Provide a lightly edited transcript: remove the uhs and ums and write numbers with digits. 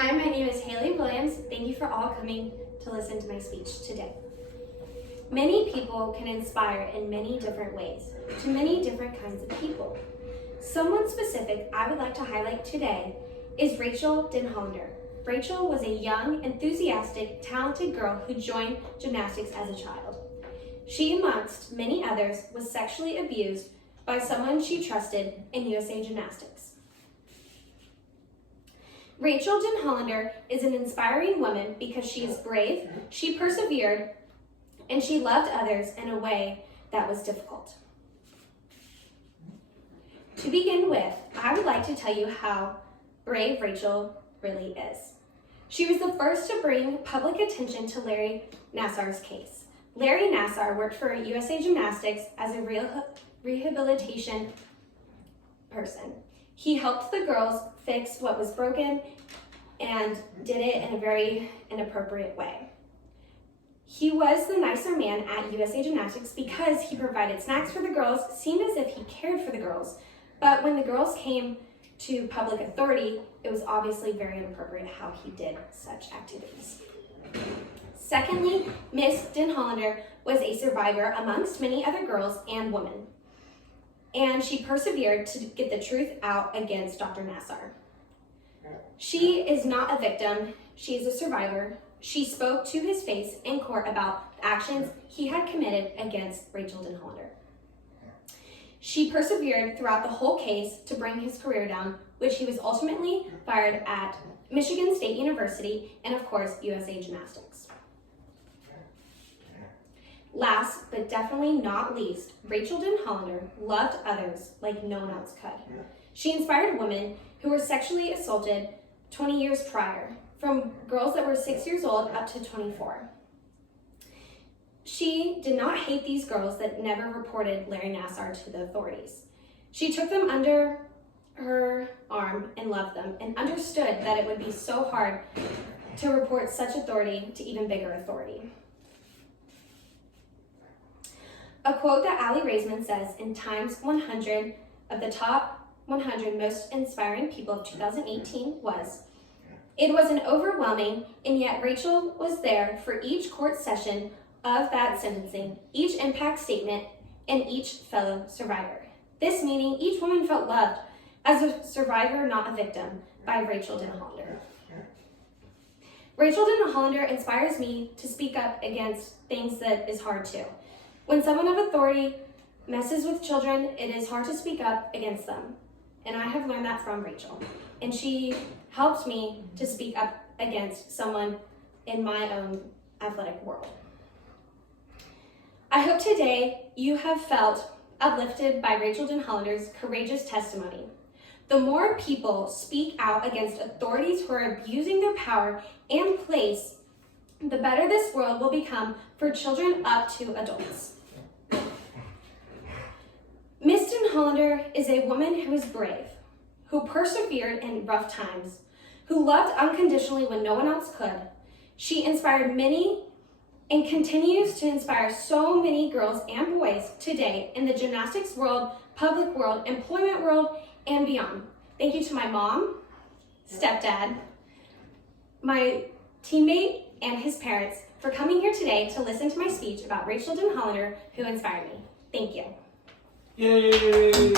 Hi, my name is Haley Williams. Thank you for all coming to listen to my speech today. Many people can inspire in many different ways to many different kinds of people. Someone specific I would like to highlight today is Rachel Den Hollander. Rachel was a young, enthusiastic, talented girl who joined gymnastics as a child. She, amongst many others, was sexually abused by someone she trusted in USA Gymnastics. Rachel Den Hollander is an inspiring woman because she is brave, she persevered, and she loved others in a way that was difficult. To begin with, I would like to tell you how brave Rachel really is. She was the first to bring public attention to Larry Nassar's case. Larry Nassar worked for USA Gymnastics as a rehabilitation person. He helped the girls fix what was broken and did it in a very inappropriate way. He was the nicer man at USA Gymnastics because he provided snacks for the girls, seemed as if he cared for the girls, but when the girls came to public authority, it was obviously very inappropriate how he did such activities. Secondly, Miss Den Hollander was a survivor amongst many other girls and women, and she persevered to get the truth out against Dr. Nassar. She is not a victim, she is a survivor. She spoke to his face in court about the actions he had committed against Rachel Den Hollander. She persevered throughout the whole case to bring his career down, which he was ultimately fired at Michigan State University and, of course, USA Gymnastics. Last, but definitely not least, Rachel Den Hollander loved others like no one else could. She inspired women who were sexually assaulted 20 years prior, from girls that were 6 years old up to 24. She did not hate these girls that never reported Larry Nassar to the authorities. She took them under her arm and loved them and understood that it would be so hard to report such authority to even bigger authority. A quote that Allie Raisman says in Times 100 of the top 100 most inspiring people of 2018 was, "It was an overwhelming, and yet Rachel was there for each court session of that sentencing, each impact statement, and each fellow survivor." This meaning each woman felt loved as a survivor, not a victim, by Rachel Den Hollander. Rachel Den Hollander inspires me to speak up against things that is hard to. When someone of authority messes with children, it is hard to speak up against them. And I have learned that from Rachel. And she helped me to speak up against someone in my own athletic world. I hope today you have felt uplifted by Rachel Den Hollander's courageous testimony. The more people speak out against authorities who are abusing their power and place, the better this world will become for children up to adults. Miss Den Hollander is a woman who is brave, who persevered in rough times, who loved unconditionally when no one else could. She inspired many and continues to inspire so many girls and boys today in the gymnastics world, public world, employment world, and beyond. Thank you to my mom, stepdad, my teammate, and his parents for coming here today to listen to my speech about Rachel Den Hollander, who inspired me. Thank you. Yay!